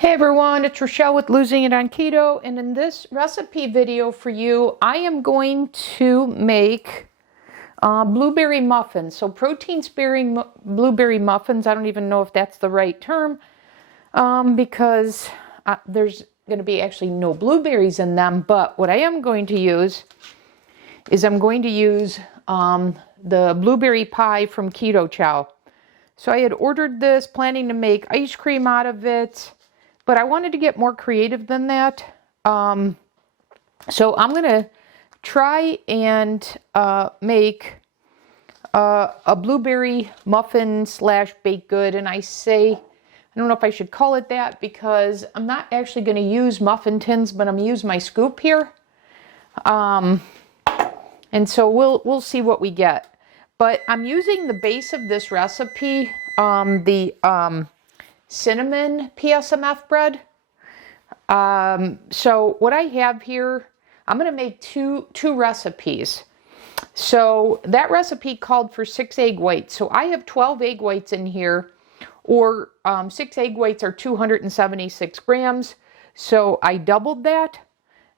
Hey everyone, it's Rochelle with Losing It on Keto, and in this recipe video for you, I am going to make blueberry muffins. So protein-sparing blueberry muffins. I don't even know if that's the right term because there's going to be actually no blueberries in them. But what I am going to use is I'm going to use the blueberry pie from Keto Chow. So I had ordered this, planning to make ice cream out of it. But I wanted to get more creative than that. So I'm going to try and make a blueberry muffin slash baked good. And I don't know if I should call it that because I'm not actually going to use muffin tins, but I'm going to use my scoop here. And so we'll see what we get. But I'm using the base of this recipe, the cinnamon PSMF bread. So what I have here, I'm going to make two recipes. So that recipe called for 6 egg whites. So I have 12 egg whites in here, or 6 egg whites are 276 grams. So I doubled that.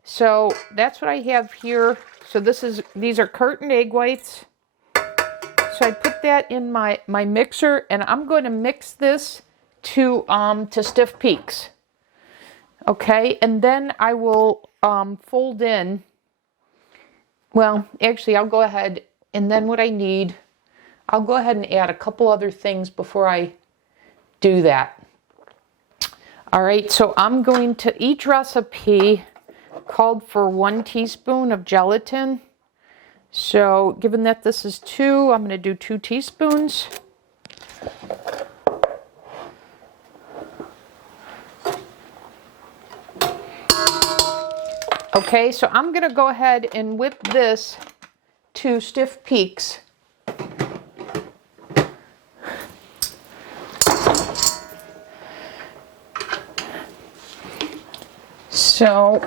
So that's what I have here. So these are carton egg whites. So I put that in my mixer, and I'm going to mix this to stiff peaks. Okay, and then I will fold in, well, actually I'll go ahead, and then what I need, I'll go ahead and add a couple other things before I do that. All right, so I'm going to, each recipe called for 1 teaspoon of gelatin. So given that this is 2, I'm going to do 2 teaspoons. Okay, so I'm going to go ahead and whip this to stiff peaks. So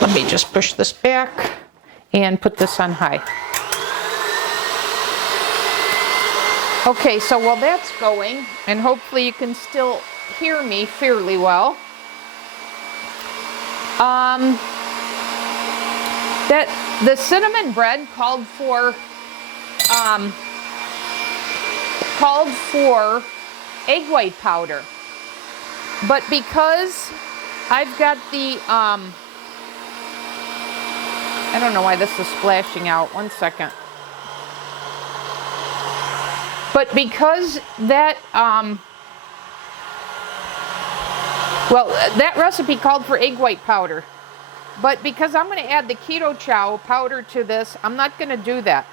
let me just push this back and put this on high. Okay, so while that's going, and hopefully you can still hear me fairly well, that the cinnamon bread called for egg white powder, but because I've got the I don't know why this is splashing out. 1 second. But because that that recipe called for egg white powder. But because I'm going to add the Keto Chow powder to this, I'm not going to do that.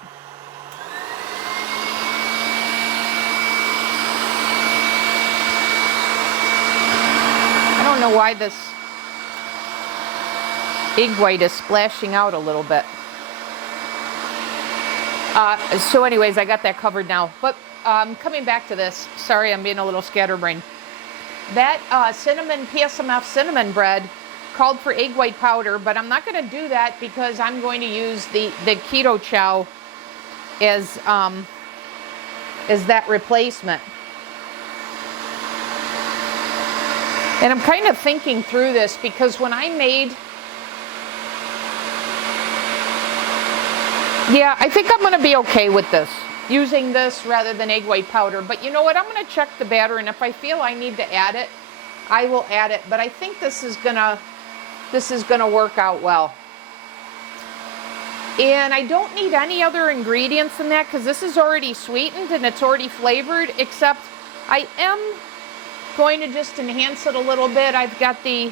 I don't know why this egg white is splashing out a little bit. So anyways, I got that covered now. But coming back to this, sorry, I'm being a little scatterbrained. That cinnamon PSMF cinnamon bread called for egg white powder, but I'm not going to do that because I'm going to use the Keto Chow as that replacement. And I'm kind of thinking through this because when I made, yeah, I think I'm going to be okay with this, using this rather than egg white powder. But you know what? I'm going to check the batter, and if I feel I need to add it, I will add it. But I think this is going to work out well. And I don't need any other ingredients than that because this is already sweetened and it's already flavored, except I am going to just enhance it a little bit. I've got the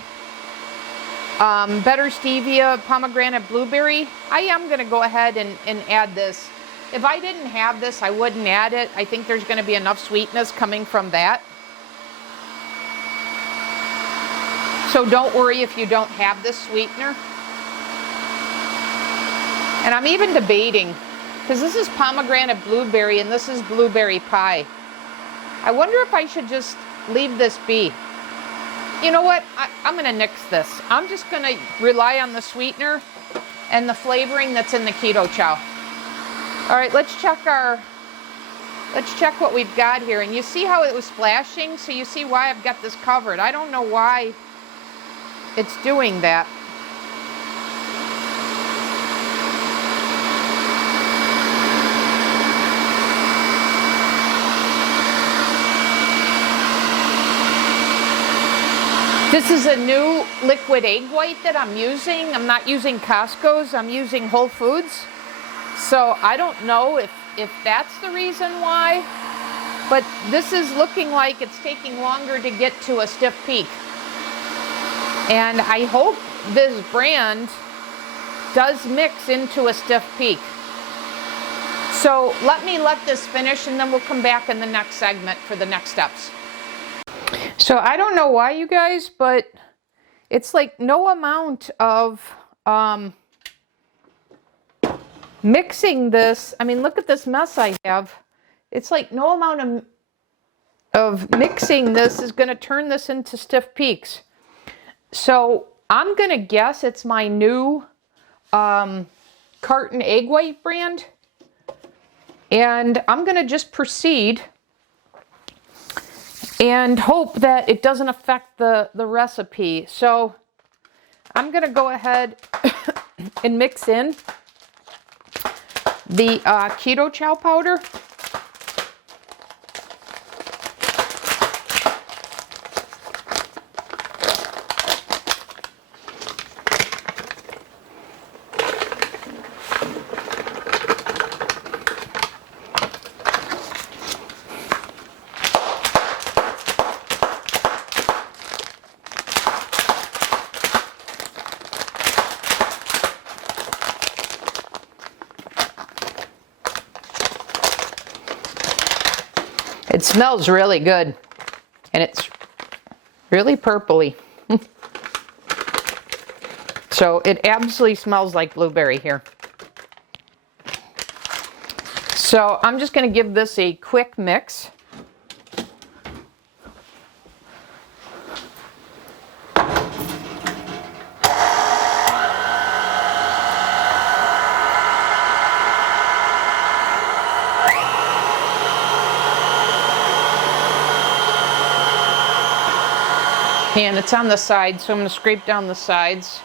Better Stevia pomegranate blueberry. I am going to go ahead and add this. If I didn't have this, I wouldn't add it. I think there's going to be enough sweetness coming from that. So don't worry if you don't have this sweetener. And I'm even debating, because this is pomegranate blueberry and this is blueberry pie. I wonder if I should just leave this be. You know what? I'm going to nix this. I'm just going to rely on the sweetener and the flavoring that's in the Keto Chow. All right, let's check our let's check what we've got here. And you see how it was splashing? So you see why I've got this covered. I don't know why it's doing that. This is a new liquid egg white that I'm using. I'm not using Costco's, I'm using Whole Foods. So I don't know if that's the reason why, but this is looking like it's taking longer to get to a stiff peak. And I hope this brand does mix into a stiff peak. So let this finish and then we'll come back in the next segment for the next steps. So I don't know why, you guys, but it's like no amount of mixing this. I mean, look at this mess I have. It's like no amount of mixing this is going to turn this into stiff peaks. So I'm going to guess it's my new carton egg white brand. And I'm going to just proceed and hope that it doesn't affect the recipe. So I'm going to go ahead and mix in the Keto Chow powder. It smells really good, and it's really purpley. So it absolutely smells like blueberry here. So I'm just going to give this a quick mix. And it's on the side, so I'm going to scrape down the sides.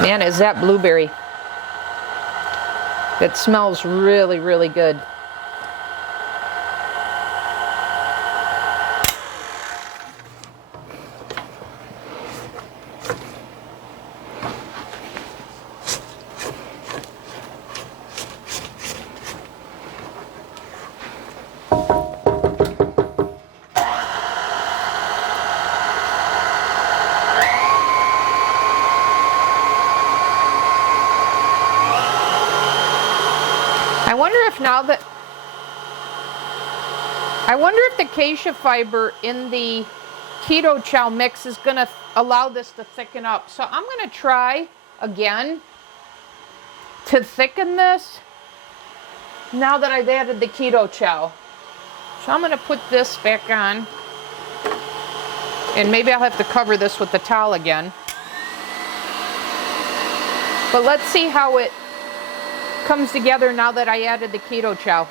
Man, is that blueberry. It smells really, really good. I wonder if the acacia fiber in the Keto Chow mix is going to allow this to thicken up. So I'm going to try again to thicken this now that I've added the Keto Chow. So I'm going to put this back on, and maybe I'll have to cover this with the towel again. But let's see how it comes together now that I added the Keto Chow.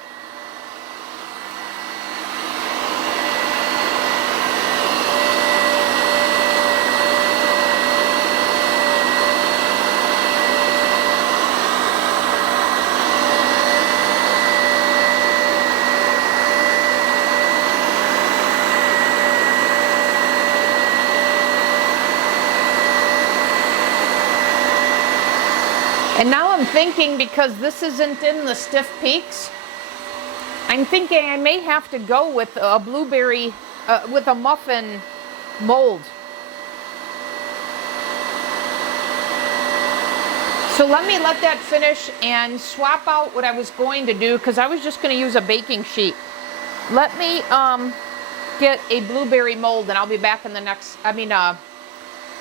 And now I'm thinking, because this isn't in the stiff peaks, I'm thinking I may have to go with a blueberry, with a muffin mold. So let that finish and swap out what I was going to do, because I was just going to use a baking sheet. Let me get a blueberry mold, and I'll be back in the next,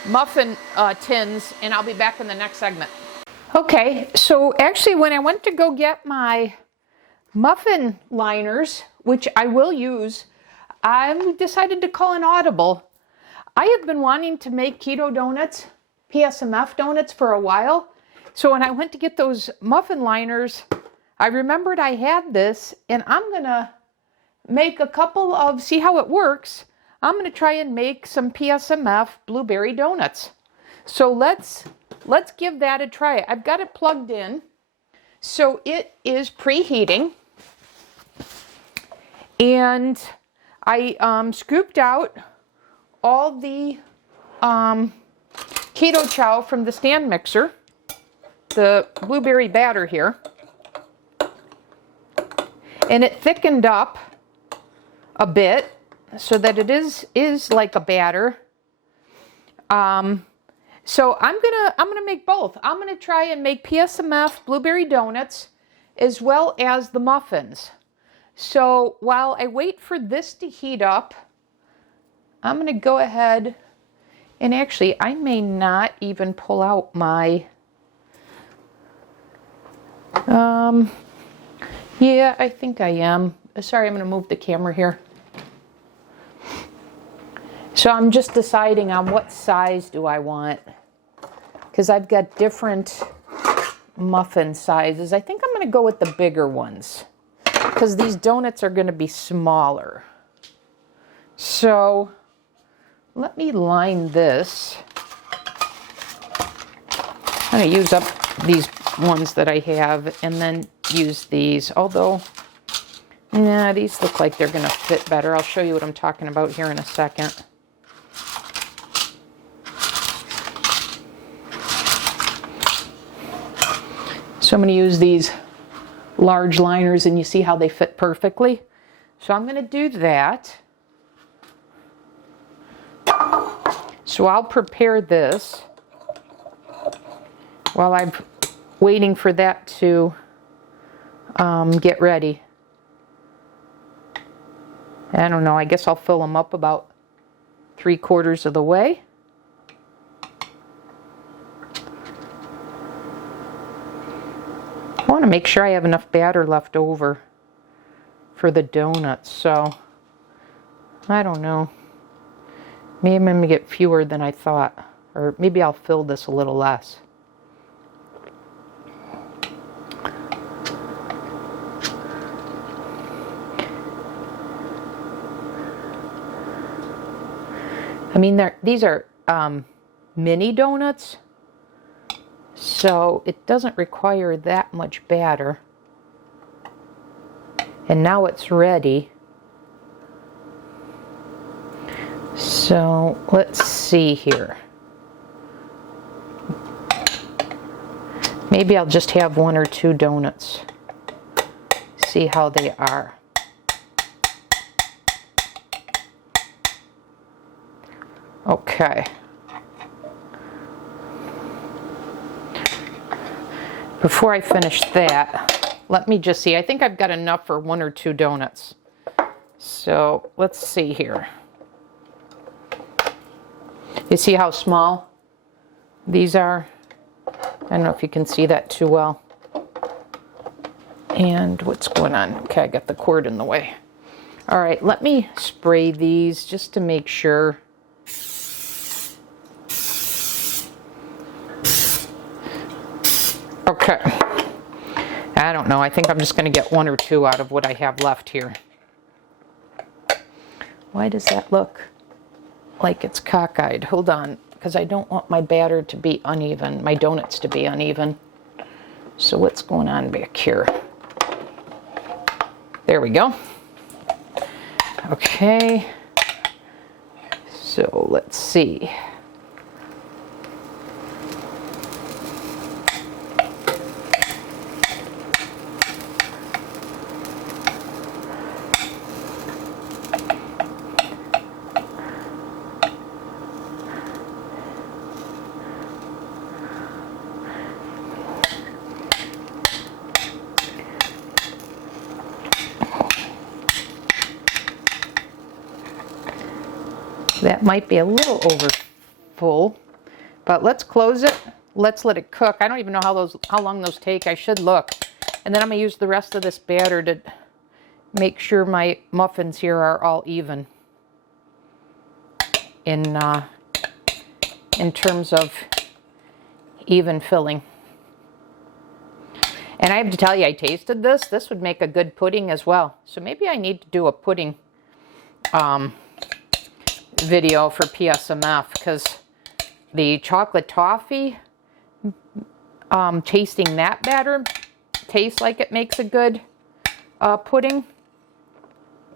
muffin tins, and I'll be back in the next segment. Okay, so actually when I went to go get my muffin liners, which I will use, I decided to call an audible. I have been wanting to make keto donuts, PSMF donuts, for a while, So when I went to get those muffin liners, I remembered I had this, and I'm gonna make a couple of, see how it works. I'm gonna try and make some PSMF blueberry donuts. So let's give that a try. I've got it plugged in. So it is preheating. And I scooped out all the Keto Chow from the stand mixer, the blueberry batter here. And it thickened up a bit so that it is like a batter. So I'm gonna make both. I'm gonna try and make PSMF blueberry donuts as well as the muffins. So while I wait for this to heat up, I'm gonna go ahead and actually I may not even pull out my yeah, I think I am. Sorry, I'm gonna move the camera here. So I'm just deciding on what size do I want, because I've got different muffin sizes. I think I'm going to go with the bigger ones because these donuts are going to be smaller. So let me line this. I'm going to use up these ones that I have and then use these, although nah, these look like they're going to fit better. I'll show you what I'm talking about here in a second. So I'm going to use these large liners, and you see how they fit perfectly. So I'm going to do that. So I'll prepare this while I'm waiting for that to get ready. I don't know, I guess I'll fill them up about 3/4 of the way. I want to make sure I have enough batter left over for the donuts, so I don't know. Maybe I'm going to get fewer than I thought, or maybe I'll fill this a little less. I mean, these are mini donuts, so it doesn't require that much batter. And now it's ready. So let's see here. Maybe I'll just have 1 or 2 donuts. See how they are. Okay. Before I finish that, let me just see. I think I've got enough for 1 or 2 donuts. So let's see here. You see how small these are? I don't know if you can see that too well. And what's going on? Okay, I got the cord in the way. All right, let me spray these just to make sure. Okay. I don't know. I think I'm just going to get 1 or 2 out of what I have left here. Why does that look like it's cockeyed? Hold on, because I don't want my batter to be uneven, my donuts to be uneven. So what's going on back here? There we go. Okay. So let's see. That might be a little over full, but let's close it. Let's let it cook. I don't even know how long those take. I should look. And then I'm going to use the rest of this batter to make sure my muffins here are all even in terms of even filling. And I have to tell you, I tasted this. This would make a good pudding as well. So maybe I need to do a pudding video for PSMF, because the chocolate toffee, tasting that batter tastes like it makes a good pudding.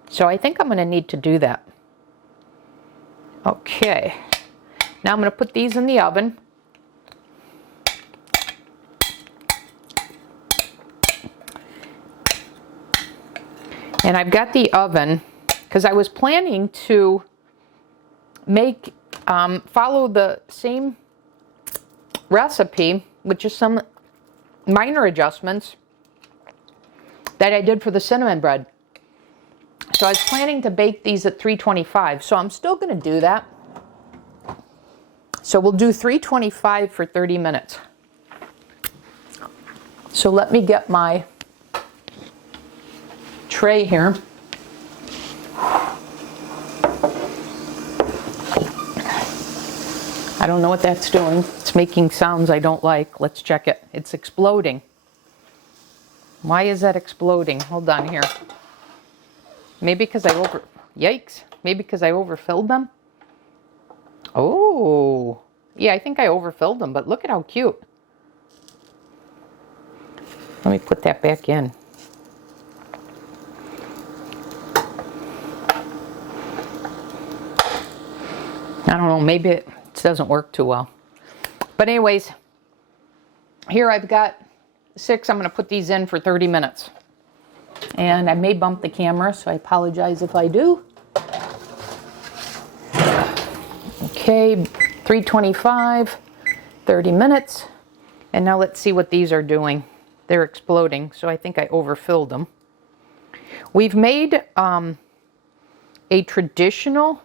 So I think I'm going to need to do that. Okay. Now I'm going to put these in the oven. And I've got the oven, because I was planning to make, follow the same recipe with just some minor adjustments that I did for the cinnamon bread. So I was planning to bake these at 325, so I'm still going to do that. So we'll do 325 for 30 minutes. So let me get my tray here. I don't know what that's doing. It's making sounds I don't like. Let's check it. It's exploding. Why is that exploding? Hold on here. Maybe because yikes. Maybe because I overfilled them. Oh, yeah, I think I overfilled them, but look at how cute. Let me put that back in. I don't know, maybe it doesn't work too well. But anyways, here I've got 6. I'm going to put these in for 30 minutes. And I may bump the camera, so I apologize if I do. Okay, 325, 30 minutes. And now let's see what these are doing. They're exploding, so I think I overfilled them. We've made traditional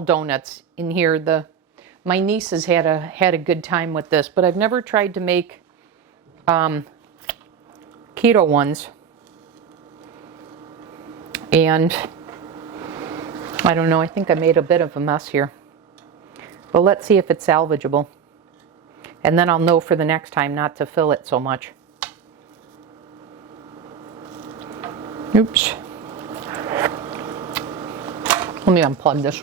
donuts in here. My nieces had a good time with this, but I've never tried to make keto ones. And I don't know, I think I made a bit of a mess here. But let's see if it's salvageable. And then I'll know for the next time not to fill it so much. Oops. Let me unplug this.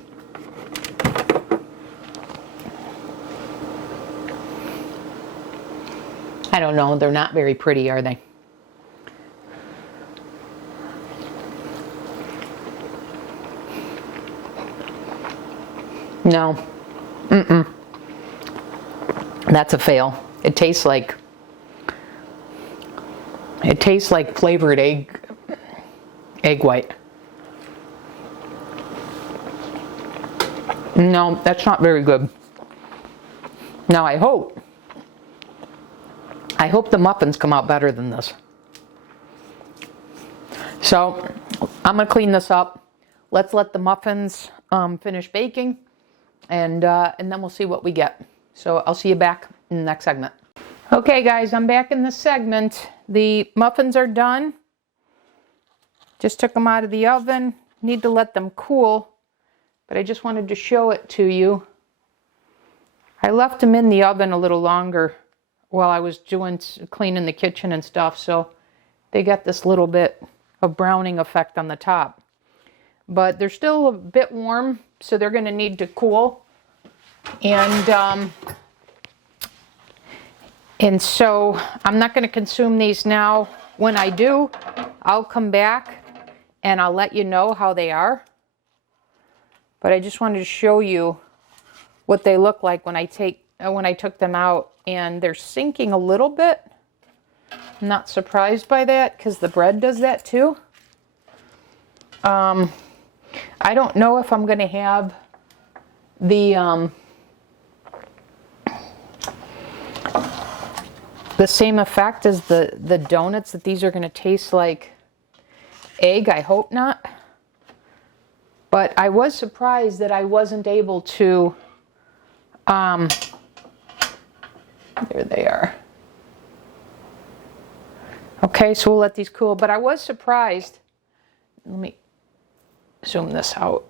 I don't know, they're not very pretty, are they? No. That's a fail. It tastes like flavored egg white. No, that's not very good. Now I hope the muffins come out better than this. So I'm gonna clean this up. Let's let the muffins finish baking, and then we'll see what we get. So I'll see you back in the next segment. Okay guys, I'm back in this segment. The muffins are done. Just took them out of the oven. Need to let them cool, but I just wanted to show it to you. I left them in the oven a little longer while I was cleaning the kitchen and stuff, so they got this little bit of browning effect on the top. But they're still a bit warm, so they're going to need to cool. And so I'm not going to consume these now. When I do, I'll come back and I'll let you know how they are. But I just wanted to show you what they look like when I took them out, and they're sinking a little bit. I'm not surprised by that because the bread does that too. I don't know if I'm going to have the same effect as the donuts, that these are going to taste like egg. I hope not. But I was surprised that I wasn't able to, there they are. Okay, so we'll let these cool. But I was surprised, let me zoom this out,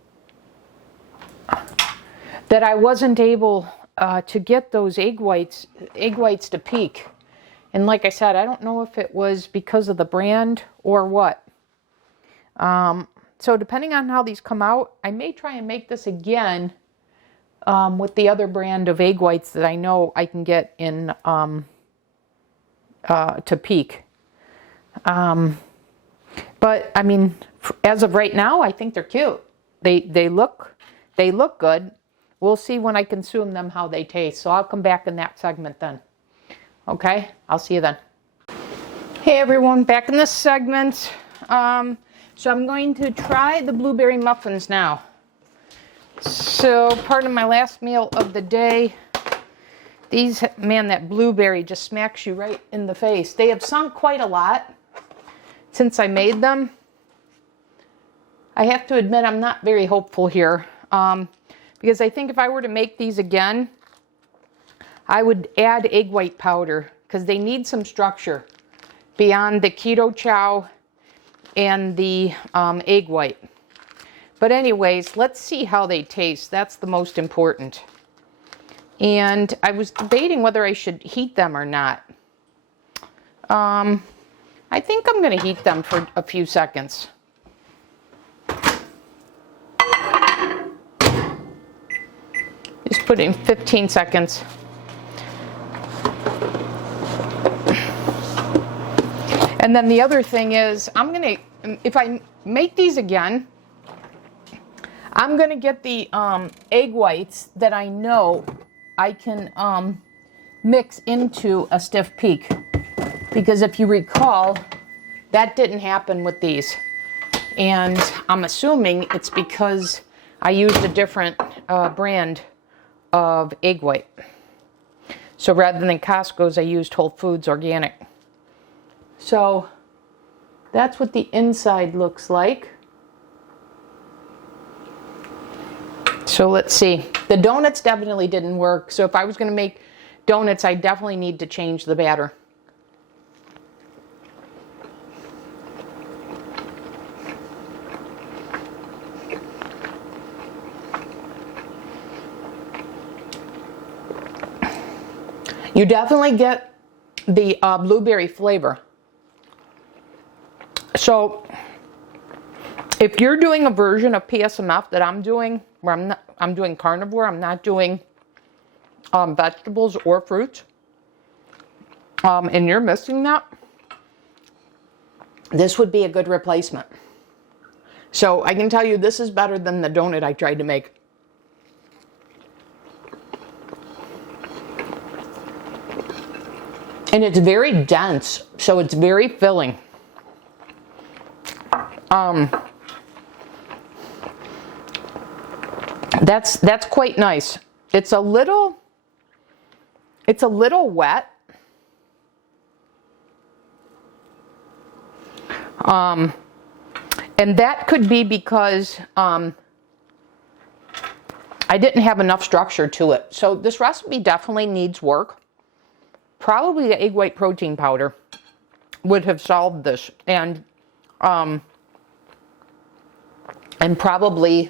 that I wasn't able to get those egg whites to peak. And like I said, I don't know if it was because of the brand or what. So depending on how these come out, I may try and make this again with the other brand of egg whites that I know I can get in to peak. But I mean, as of right now, I think they're cute. They look good. We'll see when I consume them how they taste. So I'll come back in that segment then. Okay, I'll see you then. Hey everyone, back in this segment. So I'm going to try the blueberry muffins now. So part of my last meal of the day. These, man, that blueberry just smacks you right in the face. They have sunk quite a lot since I made them. I have to admit I'm not very hopeful here because I think if I were to make these again, I would add egg white powder because they need some structure beyond the Keto Chow and the egg white. But anyways, let's see how they taste. That's the most important. And I was debating whether I should heat them or not. I think I'm going to heat them for a few seconds. Just put in 15 seconds. And then the other thing is, if I make these again, I'm going to get the egg whites that I know I can mix into a stiff peak. Because if you recall, that didn't happen with these. And I'm assuming it's because I used a different brand of egg white. So rather than Costco's, I used Whole Foods organic. So that's what the inside looks like. So let's see. The donuts definitely didn't work. So if I was going to make donuts, I definitely need to change the batter. You definitely get the blueberry flavor. So if you're doing a version of PSMF that I'm doing, where I'm doing carnivore, I'm not doing vegetables or fruits, and you're missing that, this would be a good replacement. So I can tell you this is better than the donut I tried to make. And it's very dense, so it's very filling. That's quite nice. It's a little wet. And that could be because I didn't have enough structure to it. So this recipe definitely needs work. Probably the egg white protein powder would have solved this, and probably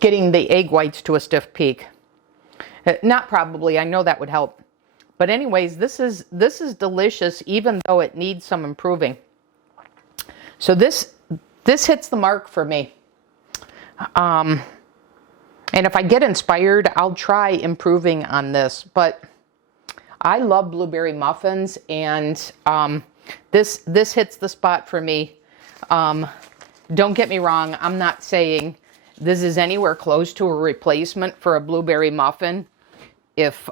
getting the egg whites to a stiff peak. Not probably, I know that would help. But anyways, this is delicious, even though it needs some improving. So this hits the mark for me. And if I get inspired, I'll try improving on this. But I love blueberry muffins, and this hits the spot for me. Don't get me wrong, I'm not saying this is anywhere close to a replacement for a blueberry muffin if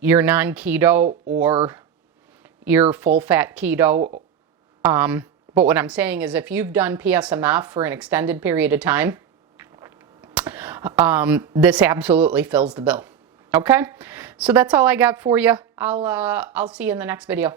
you're non-keto or you're full-fat keto. But what I'm saying is if you've done PSMF for an extended period of time, this absolutely fills the bill. Okay? So that's all I got for you. I'll see you in the next video.